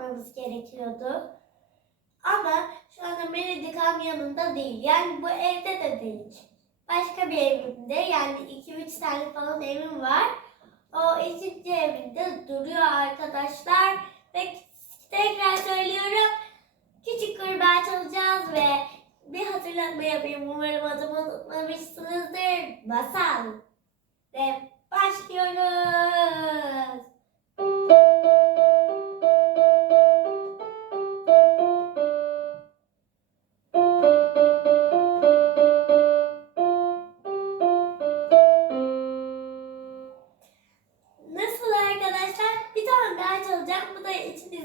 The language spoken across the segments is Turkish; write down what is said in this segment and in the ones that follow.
ile çalmamız gerekiyordu. Ama şu anda melodikam yanında değil. Yani bu evde de değil. Başka bir evimde yani 2-3 tane falan evim var. O ikinci evimde duruyor arkadaşlar. Ve tekrar söylüyorum. Küçük kurbağa çalacağız ve bir hatırlatma yapayım. Umarım adımı unutmamışsınızdır. Masal. Ve başlıyoruz.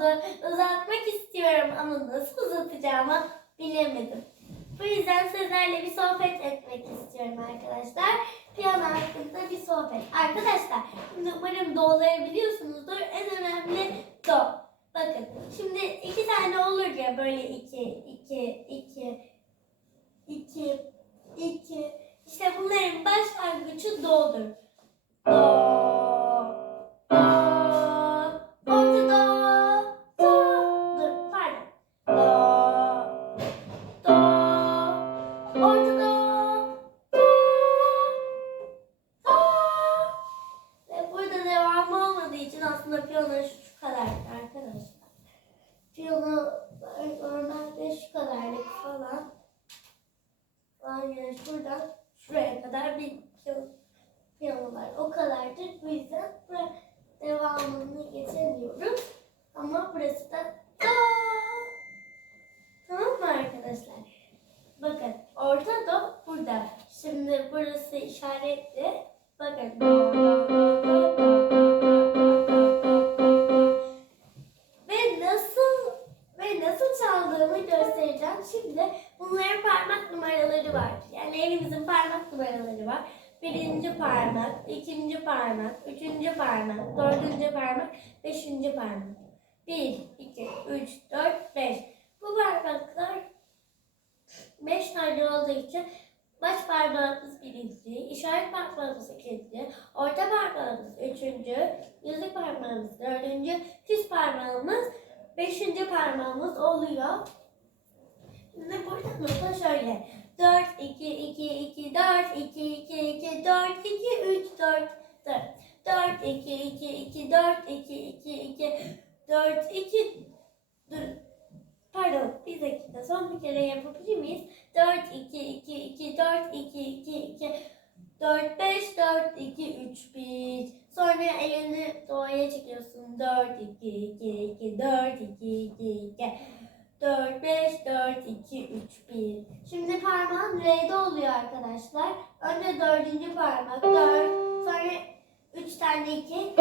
oldu. Uzatmak istiyorum ama nasıl uzatacağımı bilemedim. Bu yüzden sizlerle bir sohbet etmek istiyorum arkadaşlar. Piyano hakkında bir sohbet. Arkadaşlar, umarım do'ları biliyorsunuzdur. En önemli do. Bakın, şimdi iki tane olur ya böyle iki, iki, iki, iki, iki. İşte bunların başlangıcı do'dur. Buraya kadar bir şey yanı var. O kadardır. Bu yüzden buraya devamını getiremiyoruz. Ama burası da Tamam mı arkadaşlar? Bakın Orta Doğu burada. Şimdi burası işaretli. Bakın. Ve nasıl ve nasıl çaldığımı göstereceğim. Şimdi bunların parmak numaraları var. Yani elimizin parmak numaraları var. Birinci parmak, ikinci parmak, üçüncü parmak, dördüncü parmak, beşinci parmak. Bir, iki, üç, dört, beş. Bu parmaklar beş tane olduğu için baş parmağımız birinci, işaret parmağımız ikinci, orta parmağımız üçüncü, yüzük parmağımız dördüncü, diz parmağımız beşinci parmağımız oluyor. Şimdi burada nota şöyle. 4, 2, 2, 2, 4, 2, 2, 2, 4, 2, 3, 4, 4. 4, 2, 2, 2, 4, 2, 2, 2, 4, 2, dur. Pardon, bir dakika. Son bir kere yapabilir miyiz? 4, 2, 2, 2, 4, 2, 2, 2, 4, 5, 4, 2, 3, 1. Sonra elini doğaya çekiyorsun. 4, 2, 2, 2, 4, 2, 2, 2. 4, 5, 4, 2, 3, 1. Şimdi parmağım R'de oluyor arkadaşlar. Önce dördüncü parmak 4. Sonra 3 tane 2. 2, 2,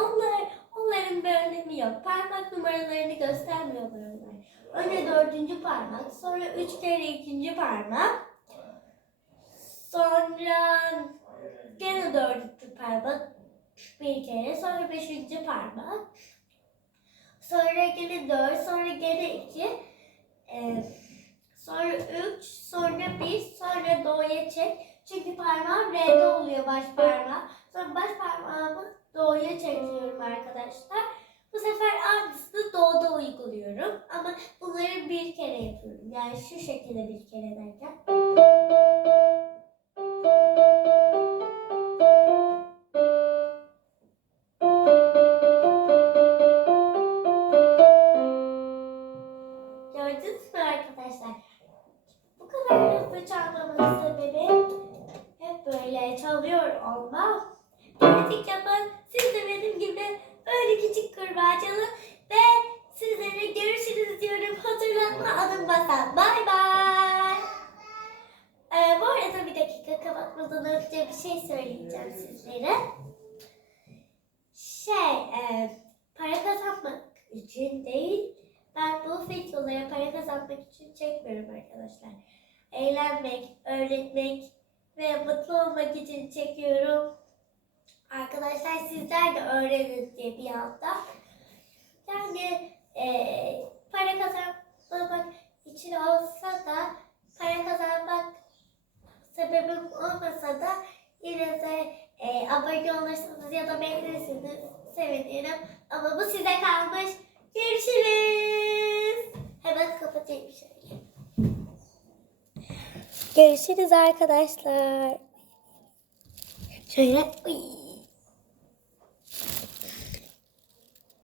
Onlar, onların bir önemi yok. Parmak numaralarını göstermiyorlar onlar. Önce dördüncü parmak, sonra üç kere ikinci parmak, Sonra gene dördüncü parmak bir kere. Sonra beşinci parmak. Sonra gene dört. Sonra gene iki. Sonra üç. Sonra bir. Sonra doğuya çek. Çünkü parmağım R'de oluyor baş parmağım. Sonra baş parmağımı doğuya çekiyorum arkadaşlar. Bu sefer aynısını doğuda uyguluyorum. Ama bunları bir kere yapıyorum. Yani şu şekilde bir kere derken. Gördünüz mü arkadaşlar? Bu kadar hızlı çalmamın sebebi hep böyle çalıyor olmam. Pratik yapan siz de benim gibi öyle küçük kurbağacalı ve sizlere görüşürüz diyorum. Hatırlatma adım basan. Bay bay. Ee, bu arada bir dakika kapatmadan önce bir şey söyleyeceğim sizlere. Şey, e, para kazanmak için değil, ben bu videoları para kazanmak için çekmiyorum arkadaşlar. Eğlenmek, öğretmek ve mutlu olmak için çekiyorum. Arkadaşlar sizler de öğrenin diye bir anda. Yani eee, para kazanmak için olsa da para kazanmak sebebim olmasa da yine de eee, abone olursanız ya da beğenirseniz sevinirim. Ama bu size kalmış. Görüşürüz. Hemen kapatayım şöyle. Görüşürüz arkadaşlar. Şöyle. Uy.